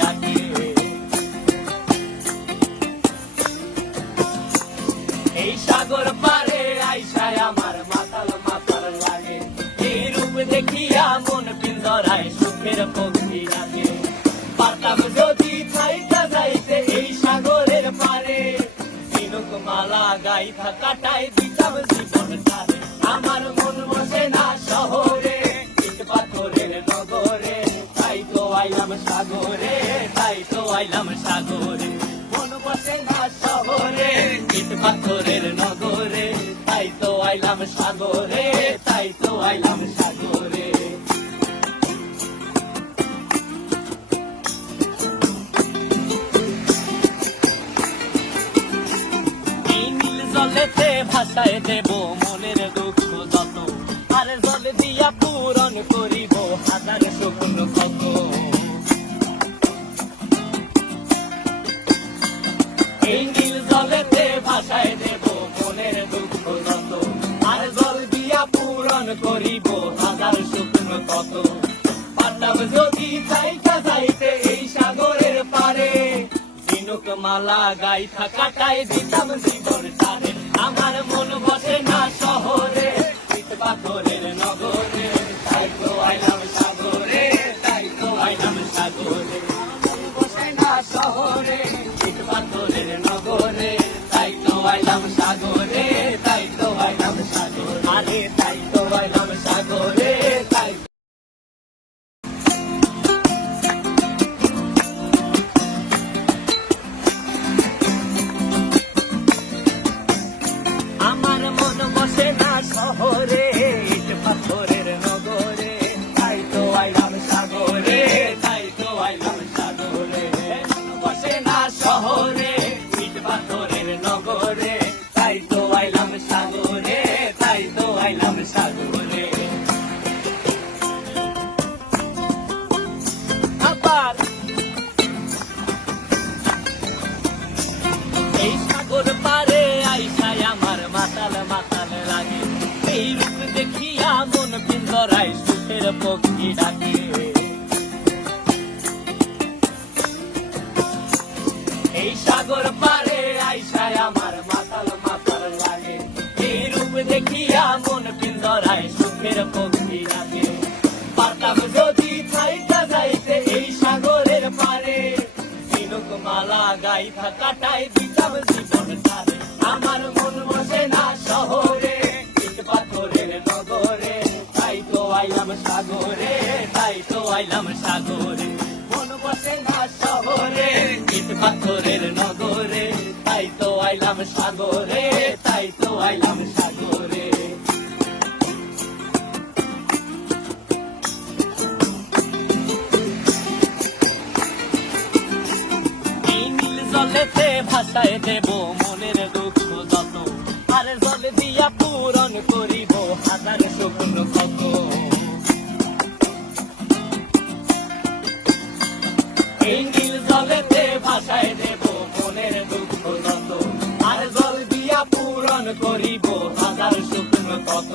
ডাকে। এই সাগর পারে আইসায় আমার মাতাল মাতাল লাগে, এই রূপ দেখিয়া মন পিঞ্জরায় সুখের পক্ষী ডাকে। পারতাম যদি থাইতা যাইতে এই সাগরের পারে, ঝিনুক মালা গাইথা কাটাই দিতাম জীবন তারে। আমার মন বসে না শহরে, ইট পাথরের নগরে, তাই তো আইলাম সাগরে, তাই তো আইলাম সাগরে। মন বসে না শহরে, ইট পাথরের নগরে, তাই তো আইলাম সাগরে, তাই তো আইলাম সাগরে। জলেতে ভাসায় দেব মনের দুঃখ যত, আর জল দিয়া পূরণ করিব হাজার স্বপ্ন কত। এই নীল জলেতে ভাসায় দেব মনের দুঃখ যত, আর জল দিয়া পূরণ করিব হাজার স্বপ্ন কত। পারতাম যদি চাইতা যাইতে এই সাগরের পারে, ঝিনুক মালা গাইথা কাটাই দিতাম জীবন তারে। আমার মন বসে না শহরে, ইট পাথরের নগরে, তাই তো আইলাম সাগরে, তাই তো আইলাম সাগরে। মন বসে না শহরে, ইট পাথরের নগরে, তাই তো আইলাম সাগরে, তাই তো আইলাম সাগরে। আরে তাই তো আইলাম সাগরে, তাই শহরে, ইট পাথরের নগরে, তাই তো আইলাম সাগরে, তাই তো আইলাম সাগরে। বসে না শহরে, ইট পাথরের নগরে, তাই তো আইলাম সাগরে, তাই তো আইলাম সাগরে। আবার এই সাগর পারে আইসায় আমার মাতাল মাতাল লাগে, এই রূপ দেখিয়া মন পিঞ্জরায় সুখের পক্ষী ডাকে। এই সাগর পারে আইসায় আমার মাতাল মাতাল লাগে, এই রূপ দেখিয়া মন পিঞ্জরায় সুখের পক্ষী ডাকে। পারতাম যদি থাইতা যাইতে এই সাগরের পারে, ঝিনুক মালা গাইথা কাটাই দিতাম জীবন তারে। আমার মন বসে না শহরে, ইট পাথরের নগরে, তাই তো আইলাম সাগরে, তাই তো আইলাম সাগরে। মন বসে না শহরে, ইট পাথরের নগরে, তাই তো আইলাম সাগরে, তাই তো আইলাম সাগরে। এই নীল জলেতে ভাসায় দেব মনের দুঃখ যত, আর জল দিয়া পূরণ করিব হাজার স্বপ্ন কত। এই নীল জলেতে ভাসায় দেব মনের দুঃখ যত, আর জল দিয়া পূরণ করিব হাজার স্বপ্ন কত।